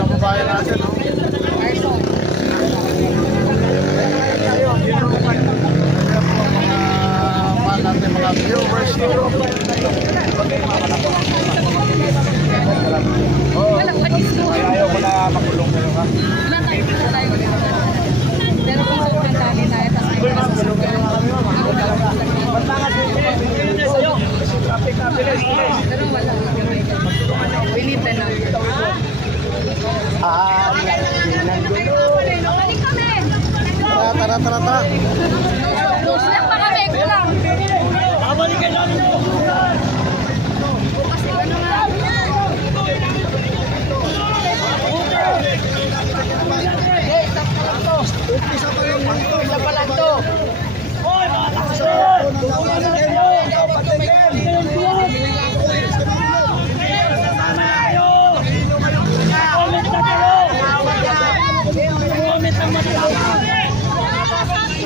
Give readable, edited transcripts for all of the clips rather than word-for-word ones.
Kababayan natin, no? Mga viewers dito. Ayaw ko na makulong kayo, ha? Pero kung sobrang dami tayo, tapos may makulong kayo. Pero wala. Pilitan na. Tara. Silang pa kami, kulang. Abalikan namin ito. Kasi ano nga. Isa pa lang to. Hoy, mga takso!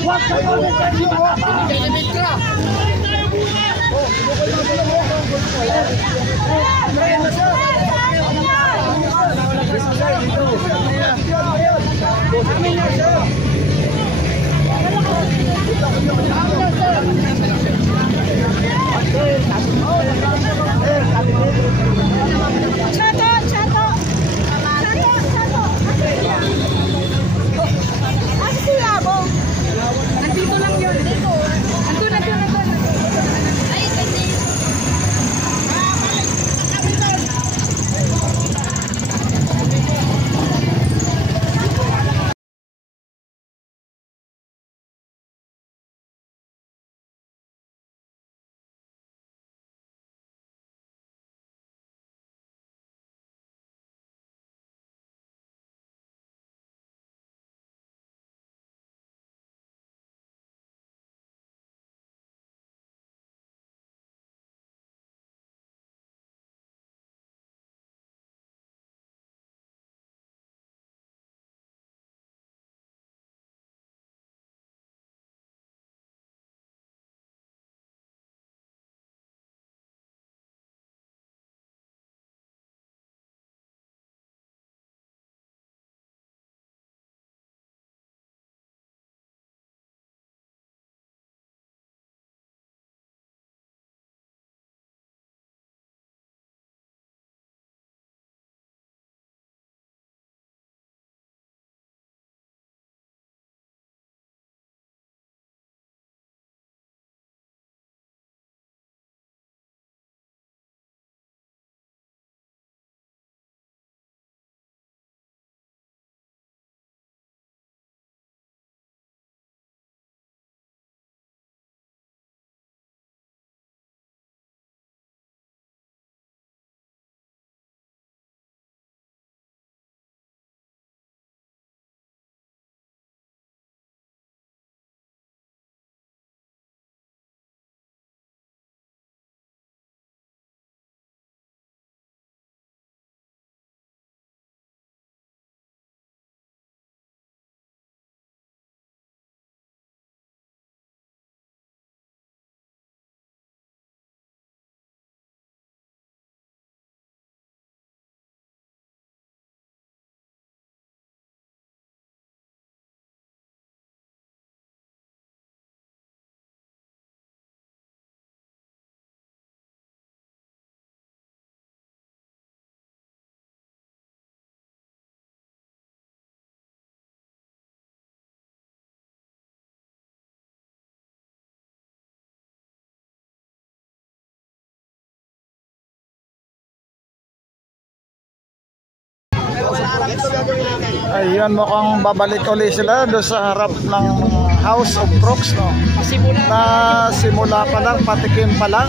Huwag ka comment sa di matapang! Limit ka! Nandito lang yun. Andun. Ay, kasi. Ayun, mukhang babalik ulit sila doon sa harap ng House of Crooks, no? Na simula pa lang, patikim pa lang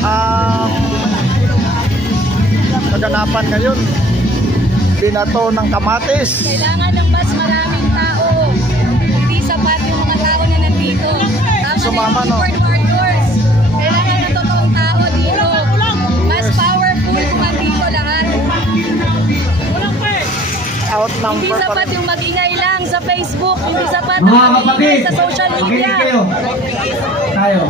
ang kaganapan ngayon. Binato ng kamatis. Kailangan ng mas maraming tao. Hindi sapat yung mga tao na nandito. Sumama, no? Kailangan ng totoong tao dito. Mas powerful kung nandito lahat. Hindi sapat yung mag-ingay lang sa Facebook. Hindi sapat yung mag-ingay sa social media. Tayo.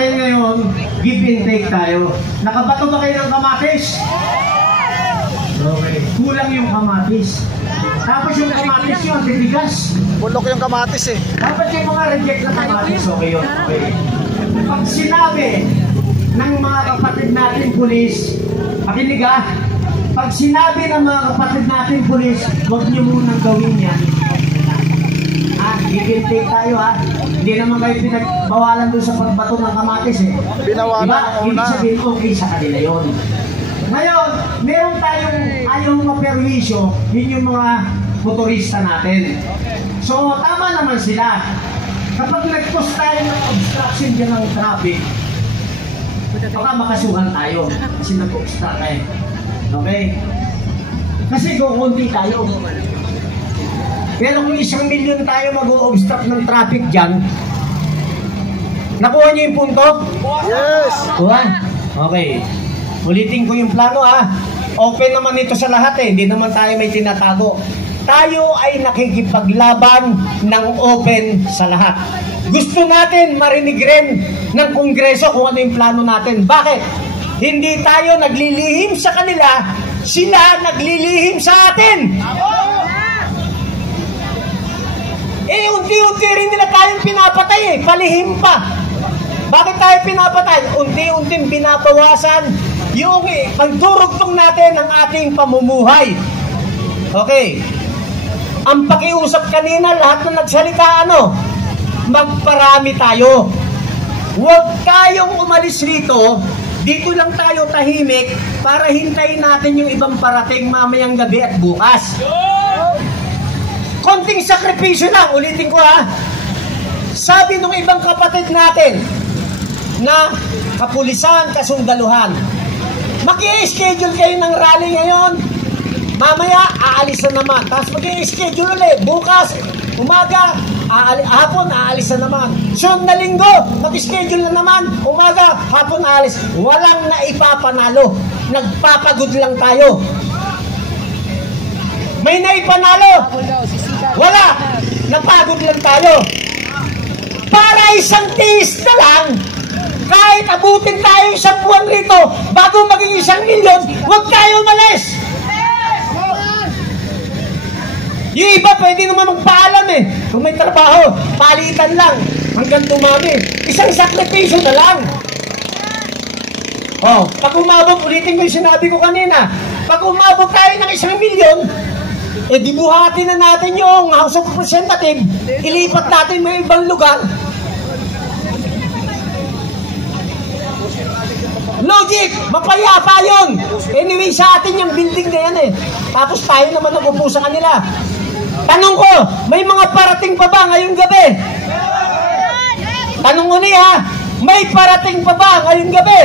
natin ngayon, give and take tayo. Nakabato ba kayo ng kamatis? Okay. Kulang yung kamatis. Tapos yung kamatis yun, titigas. Bulok yung kamatis eh. Dapat yung mga reject na kamatis, okay yun. Okay. Pag sinabi ng mga kapatid natin pulis, pakinig ah, pag sinabi ng mga kapatid natin pulis, huwag niyo munang gawin yan. Give and take tayo ha. Hindi naman kayo pinagbawalan doon sa pagbato ng kamatis eh. Binawalan diba? ng una. Ibig sabihin okay sa kanila yun. Ngayon, meron tayong ayaw maperwisyo, yun yung mga motorista natin. So, tama naman sila. Kapag nag-cause tayo ng obstruction dyan ng traffic, baka makasuhan tayo kasi nag-obstruct eh. Okay? Kasi kukunti tayo. Pero kung 1 milyon tayo mag-o-obstruct ng traffic dyan, nakuha niyo yung punto? Yes! Kuha? Okay. Ulitin ko yung plano ha. Open naman ito sa lahat eh. Hindi naman tayo may tinatago. Tayo ay nakikipaglaban ng open sa lahat. Gusto natin marinig rin ng Kongreso kung ano yung plano natin. Bakit? Hindi tayo naglilihim sa kanila, sila naglilihim sa atin. Eh, unti-unti rin nila tayong pinapatay eh. Palihim pa. Bakit tayo pinapatay? Unti-unting binabawasan yung pagdurugtong natin ng ating pamumuhay. Okay. Ang pakiusap kanina, lahat na nagsalita, ano? Magparami tayo. Huwag tayong umalis rito. Dito lang tayo tahimik para hintayin natin yung ibang parating mamayang gabi at bukas. Konting sakripisyo lang, ulitin ko ha. Sabi ng ibang kapatid natin na kapulisan, kasundaluhan, maki-schedule kayo ng rally ngayon, mamaya aalis na naman. Tapos maki-schedule ulit, bukas, umaga, hapon aalis na naman. Sunod na linggo, maki-schedule na naman, umaga, hapon aalis. Walang naipapanalo, nagpapagod lang tayo. May naipanalo? Wala! Napagod lang tayo. Para isang tiis na lang, kahit abutin tayo 1 buwan rito, bago maging 1 milyon, huwag tayo umalis! Yung iba pwede naman magpaalam eh. Kung may trabaho, palitan lang hanggang tumami. Isang sakripisyo na lang. Oh, pag umabot, ulitin ko yung sinabi ko kanina, pag umabot tayo ng 1 milyon, eh di buhatin na natin yung House of Representatives, ilipat natin may ibang lugar. Logic! Mapayapa yun! Anyway, sa atin yung building na yan eh. Tapos tayo naman nagupo sa kanila. Tanong ko, may mga parating pa ba ngayong gabi? Tanong ko niya, may parating pa ba ngayong gabi?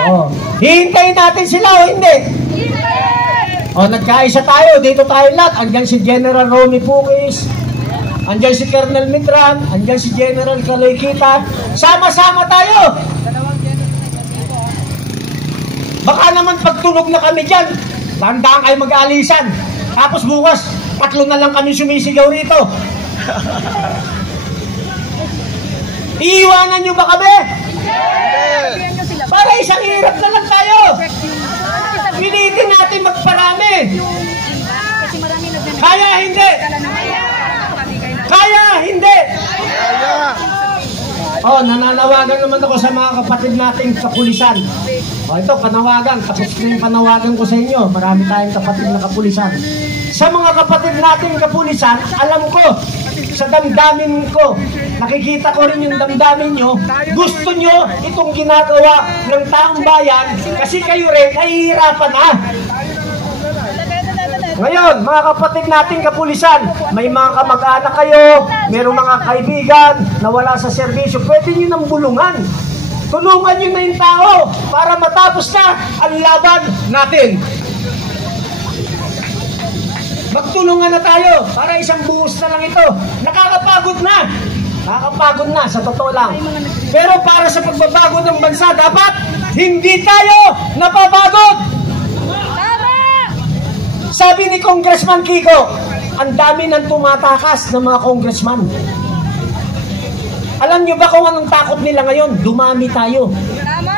Oh, hihintayin natin sila o hindi? O, nagkaisa tayo, dito tayo lahat. Andyan si General Romy Pukis, andyan si Colonel Mitran, andyan si General Kaloykita. Sama-sama tayo. Baka naman pagtunog na kami dyan, tandaan kayo mag-aalisan. Tapos bukas, 3 na lang kami sumisigaw rito. Iiwanan nyo ba kami? Para isang hirap na lang tayo. Pilitin natin magparami. Kaya hindi. Kaya hindi. Oh, nananawagan naman ako sa mga kapatid nating kapulisan. Oh, ito, panawagan. Tapos na yung panawagan ko sa inyo. Marami tayong kapatid na kapulisan. Sa mga kapatid nating kapulisan, alam ko, sa damdamin ko, nakikita ko rin yung damdamin nyo. Gusto nyo itong ginagawa ng taong bayan kasi kayo rin nahihirapan na. Ngayon, mga kapatid nating kapulisan, may mga kamag-anak kayo, mayroong mga kaibigan na wala sa serbisyo, pwede nyo nang bulungan. Tulungan nyo na yung tao para matapos na ang laban natin. Magtulungan na tayo para isang buhos na lang ito. Nakakapagod na. Nakakapagod na, sa totoo lang. Pero para sa pagbabago ng bansa, dapat hindi tayo napapagod. Sabi ni Congressman Kiko, ang dami nang tumatakas ng mga congressman. Alam nyo ba kung anong takot nila ngayon? Dumami tayo. Tama.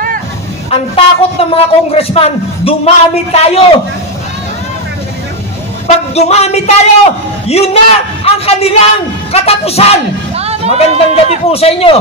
Ang takot ng mga congressman, dumami tayo. Pag dumami tayo, yun na ang kanilang katapusan. Magandang gabi po sa inyo.